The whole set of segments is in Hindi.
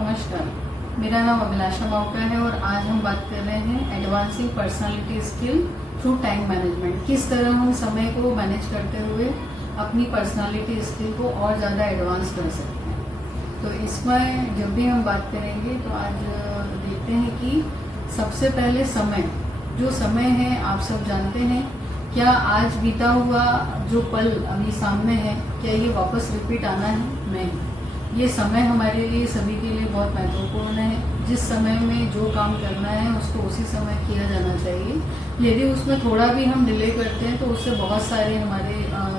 नमस्कार, मेरा नाम अभिलाषा मावका है और आज हम बात कर रहे हैं advancing personality skill through time management. किस तरह हम समय को मैनेज करते हुए अपनी पर्सनालिटी स्किल को और ज़्यादा एडवांस कर सकते हैं। तो इसमें जब भी हम बात करेंगे तो आज देखते हैं कि सबसे पहले समय है, आप सब जानते हैं, क्या आज बीता हुआ जो पल अभी सामने है, क्या ये वापस रिपीट आना है? नहीं। ये समय हमारे लिए सभी के लिए बहुत महत्वपूर्ण है। जिस समय में जो काम करना है उसको उसी समय किया जाना चाहिए। यदि उसमें थोड़ा भी हम डिले करते हैं तो उससे बहुत सारे हमारे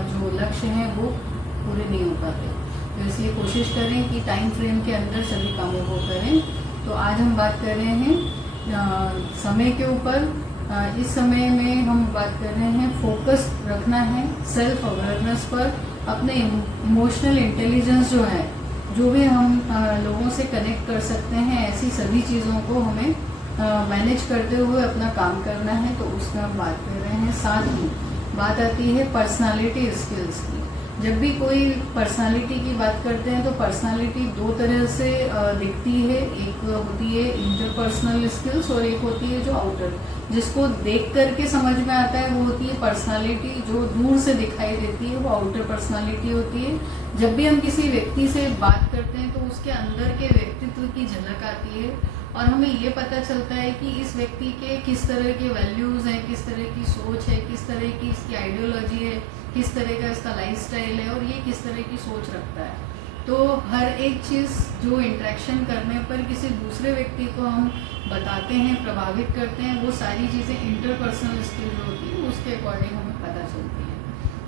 जो लक्ष्य हैं वो पूरे नहीं हो पाते। तो इसलिए कोशिश करें कि टाइम फ्रेम के अंदर सभी कामों को करें। तो आज हम बात कर रहे हैं समय के ऊपर। इस समय में हम बात कर रहे हैं फोकस रखना है सेल्फ अवेयरनेस पर। अपने इमोशनल इंटेलिजेंस जो है, जो भी हम लोगों से कनेक्ट कर सकते हैं, ऐसी सभी चीज़ों को हमें मैनेज करते हुए अपना काम करना है। तो उसमें हम बात कर रहे हैं। साथ ही बात आती है पर्सनालिटी स्किल्स की। जब भी कोई पर्सनालिटी की बात करते हैं तो पर्सनालिटी दो तरह से दिखती है। एक होती है इंटरपर्सनल स्किल्स और एक होती है जो आउटर, जिसको देख करके समझ में आता है वो होती है पर्सनालिटी। जो दूर से दिखाई देती है वो आउटर पर्सनालिटी होती है। जब भी हम किसी व्यक्ति से बात करते हैं तो उसके अंदर के व्यक्तित्व की झलक आती है और हमें ये पता चलता है कि इस व्यक्ति के किस तरह के वैल्यूज़ हैं, किस तरह की सोच है, किस तरह की इसकी आइडियोलॉजी है, किस तरह का इसका लाइफस्टाइल है और ये किस तरह की सोच रखता है। तो हर एक चीज़ जो इंटरेक्शन करने पर किसी दूसरे व्यक्ति को हम बताते हैं, प्रभावित करते हैं, वो सारी चीज़ें इंटरपर्सनल स्किल जो होती है उसके अकॉर्डिंग हमें पता चलती है।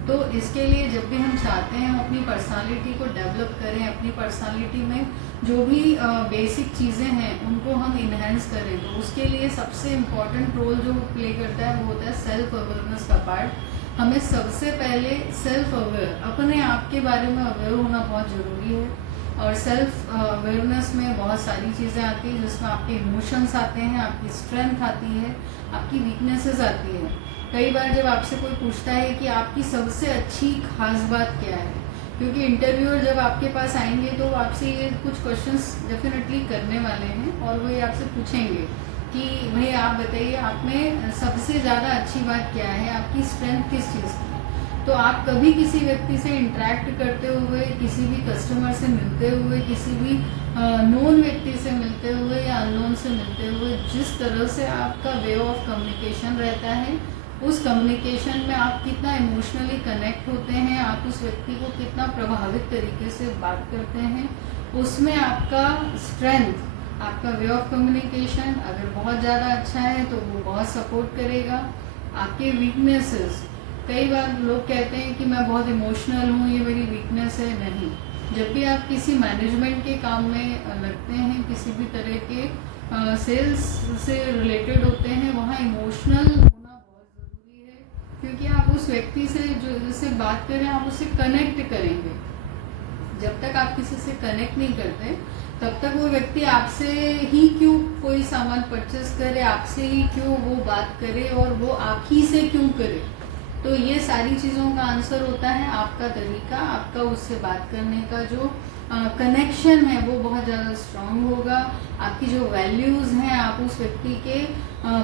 तो इसके लिए जब भी हम चाहते हैं हम अपनी पर्सनालिटी को डेवलप करें, अपनी पर्सनालिटी में जो भी बेसिक चीज़ें हैं उनको हम इन्हेंस करें, तो उसके लिए सबसे इम्पॉर्टेंट रोल जो प्ले करता है वो होता है सेल्फ अवेयरनेस का पार्ट। हमें सबसे पहले सेल्फ अवेयर, अपने आप के बारे में अवेयर होना बहुत ज़रूरी है। और सेल्फ अवेयरनेस में बहुत सारी चीज़ें आती हैं, जिसमें आपके इमोशंस आते हैं, आपकी स्ट्रेंथ आती है, आपकी वीकनेसेस आती है। कई बार जब आपसे कोई पूछता है कि आपकी सबसे अच्छी खास बात क्या है, क्योंकि इंटरव्यूअर जब आपके पास आएंगे तो वो आपसे ये कुछ क्वेश्चंस डेफिनेटली करने वाले हैं और वो ये आपसे पूछेंगे कि भाई आप बताइए, आप में सबसे ज़्यादा अच्छी बात क्या है, आपकी स्ट्रेंथ किस चीज़ की है। तो आप कभी किसी व्यक्ति से इंटरेक्ट करते हुए, किसी भी कस्टमर से मिलते हुए, किसी भी नोन व्यक्ति से मिलते हुए या अननोन से मिलते हुए, जिस तरह से आपका वे ऑफ कम्युनिकेशन रहता है, उस कम्युनिकेशन में आप कितना इमोशनली कनेक्ट होते हैं, आप उस व्यक्ति को कितना प्रभावित तरीके से बात करते हैं, उसमें आपका स्ट्रेंथ, आपका वे ऑफ कम्युनिकेशन अगर बहुत ज़्यादा अच्छा है तो वो बहुत सपोर्ट करेगा। आपके वीकनेसेस, कई बार लोग कहते हैं कि मैं बहुत इमोशनल हूँ, ये मेरी वीकनेस है। नहीं, जब भी आप किसी मैनेजमेंट के काम में लगते हैं, किसी भी तरह के सेल्स से रिलेटेड होते हैं, वहाँ इमोशनल होना बहुत ज़रूरी है, क्योंकि आप उस व्यक्ति से जो जिससे बात करें आप उससे कनेक्ट करेंगे। जब तक आप किसी से कनेक्ट नहीं करते तब तक वो व्यक्ति आपसे ही क्यों कोई सामान परचेस करे, आपसे ही क्यों वो बात करे और वो आप ही से क्यों करे। तो ये सारी चीज़ों का आंसर होता है आपका तरीका, आपका उससे बात करने का जो कनेक्शन है वो बहुत ज़्यादा स्ट्रांग होगा। आपकी जो वैल्यूज़ हैं, आप उस व्यक्ति के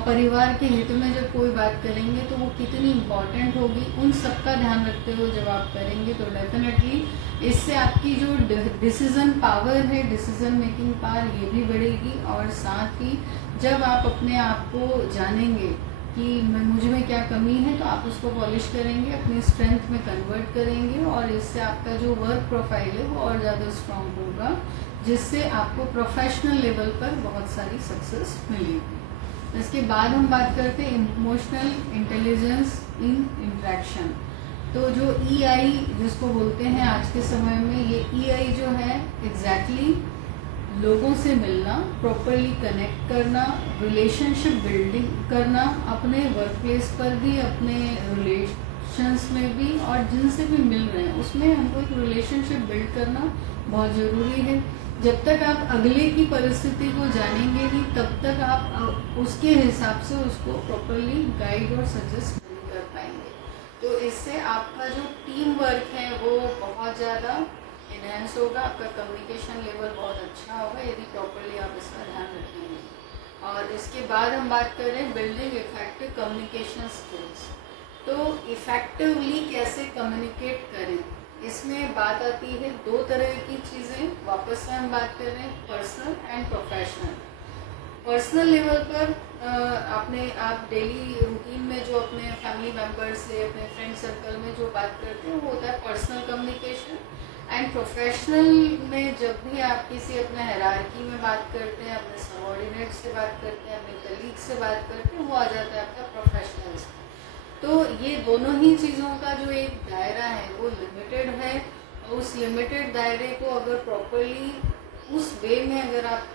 परिवार के हित में जब कोई बात करेंगे तो वो कितनी इम्पॉर्टेंट होगी, उन सब का ध्यान रखते हुए जब आप करेंगे तो डेफिनेटली इससे आपकी जो डिसीज़न पावर है, डिसीज़न मेकिंग पावर, ये भी बढ़ेगी। और साथ ही जब आप अपने आप को जानेंगे कि मुझ में क्या कमी है, तो आप उसको पॉलिश करेंगे, अपनी स्ट्रेंथ में कन्वर्ट करेंगे और इससे आपका जो वर्क प्रोफाइल है वो और ज़्यादा स्ट्रांग होगा, जिससे आपको प्रोफेशनल लेवल पर बहुत सारी सक्सेस मिलेगी। इसके बाद हम बात करते हैं इमोशनल इंटेलिजेंस इन इंट्रैक्शन। तो जो EI जिसको बोलते हैं आज के समय में, ये EI जो है एग्जैक्टली लोगों से मिलना, प्रॉपरली कनेक्ट करना, रिलेशनशिप बिल्डिंग करना, अपने वर्क प्लेस पर भी, अपने रिलेशंस में भी, और जिनसे भी मिल रहे हैं उसमें हमको एक रिलेशनशिप बिल्ड करना बहुत ज़रूरी है। जब तक आप अगले की परिस्थिति को जानेंगे नहीं तब तक आप उसके हिसाब से उसको प्रॉपरली गाइड और सजेस्ट नहीं कर पाएंगे। तो इससे आपका जो टीम वर्क है वो बहुत ज़्यादा इन्हेंस होगा, आपका कम्युनिकेशन लेवल बहुत अच्छा होगा यदि प्रॉपरली आप इसका ध्यान रखेंगे। और इसके बाद हम बात कर रहे हैं बिल्डिंग इफेक्टिव कम्युनिकेशन स्किल्स। तो इफ़ेक्टिवली कैसे कम्युनिकेट करें, इसमें बात आती है दो तरह की चीज़ें। वापस से हम बात कर रहे हैं personal and professional. Personal level पर आप डेली रूटीन में जो अपने फैमिली मेम्बर से, अपने फ्रेंड सर्कल में जो बात करते हैं वो होता है पर्सनल कम्युनिकेशन। एंड प्रोफेशनल में जब भी आप किसी अपने हायरार्की में बात करते हैं, अपने सबऑर्डिनेट से बात करते हैं, अपने कलीग से बात करते हैं, वो आ जाता है आपका प्रोफेशनल। तो ये दोनों ही चीज़ों का जो एक दायरा है वो लिमिटेड है। उस लिमिटेड दायरे को अगर प्रॉपरली उस वे में अगर आप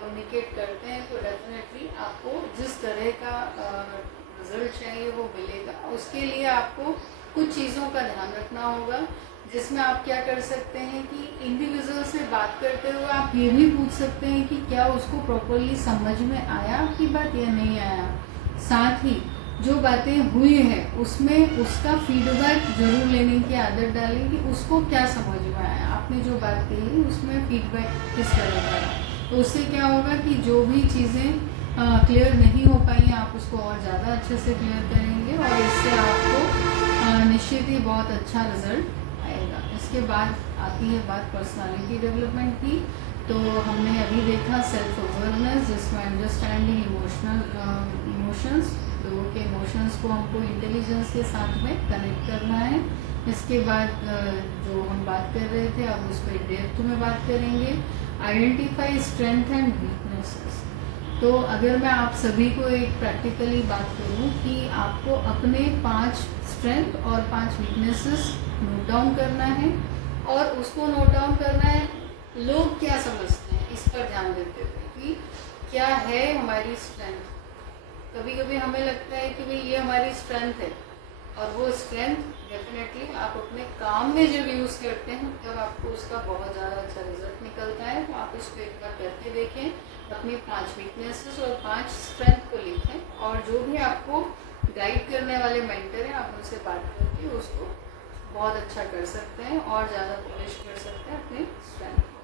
कम्युनिकेट करते हैं तो डेफिनेटली आपको जिस तरह का रिजल्ट चाहिए वो मिलेगा। उसके लिए आपको कुछ चीज़ों का ध्यान रखना होगा, जिसमें आप क्या कर सकते हैं कि इंडिविजुअल से बात करते हुए आप ये भी पूछ सकते हैं कि क्या उसको प्रॉपरली समझ में आया आपकी बात या नहीं आया। साथ ही जो बातें हुई है उसमें उसका फीडबैक जरूर लेने की आदत डालें कि उसको क्या समझ में आया, आपने जो बात कही उसमें फीडबैक किस तरह का है। तो उससे क्या होगा कि जो भी चीज़ें क्लियर नहीं हो पाई आप उसको और ज़्यादा अच्छे से क्लियर करेंगे और इससे आपको निश्चित ही बहुत अच्छा रिजल्ट आएगा। इसके बाद आती है बात पर्सनालिटी डेवलपमेंट की। तो हमने अभी देखा सेल्फ अवेयरनेस, जिसमें अंडरस्टैंडिंग इमोशंस, लोगों के इमोशंस को हमको इंटेलिजेंस के साथ में कनेक्ट करना है। इसके बाद जो हम बात कर रहे थे अब उस पर डेप्थ में बात करेंगे, आइडेंटिफाई स्ट्रेंथ एंड वीकनेसेस। तो अगर मैं आप सभी को एक प्रैक्टिकली बात करूं कि आपको अपने 5 स्ट्रेंथ और 5 वीकनेसेस नोट डाउन करना है और उसको नोट डाउन करना है लोग क्या समझते हैं इस पर ध्यान देते हुए कि क्या है हमारी स्ट्रेंथ। कभी कभी हमें लगता है कि भाई ये हमारी स्ट्रेंथ है और वो स्ट्रेंथ डेफिनेटली आप अपने काम में जब यूज़ करते हैं तब आपको उसका बहुत ज़्यादा अच्छा रिजल्ट निकलता है। तो आप उसको एक बार करके देखें, अपनी 5 वीकनेसेस और 5 स्ट्रेंथ को लिखें और जो भी आपको गाइड करने वाले मेंटर हैं आप उनसे बात करके उसको बहुत अच्छा कर सकते हैं और ज़्यादा पॉलिश कर सकते हैं अपनी स्ट्रेंथ।